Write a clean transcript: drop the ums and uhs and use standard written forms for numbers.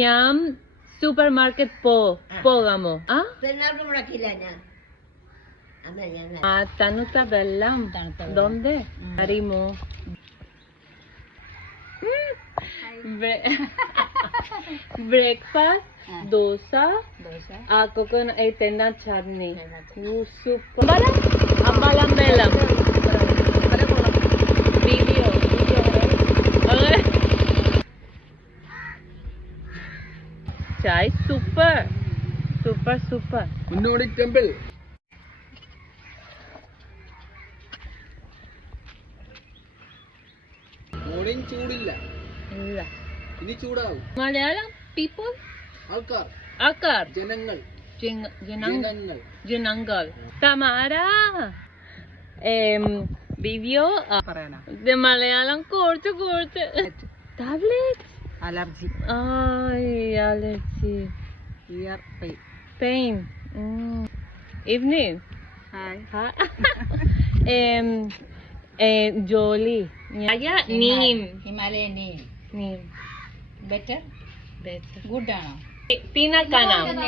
ഞാൻ super market പോകാമോ? തണുത്ത വെള്ളം ദോന്തെ അറിയുമോ? Breakfast dosa coconut tenda chutney. Super. Ambalam belam. Video. Okay. Chai super. Munnodi temple. Morning ചൂടില്ല. ഇല്ല. ഇനി ചൂടാവും. മലയാളം people. ആൾക്കാർ. ജനങ്ങൾ. Tamara. Video. The Malayalam കുറച്ച്. Tablet. Allergy. Allergy. Ear Pain. Evening. Hi. Jolly. Neem. Himalayan neem. Neem. Better. Better. Good ആണോ? Tina Kanam.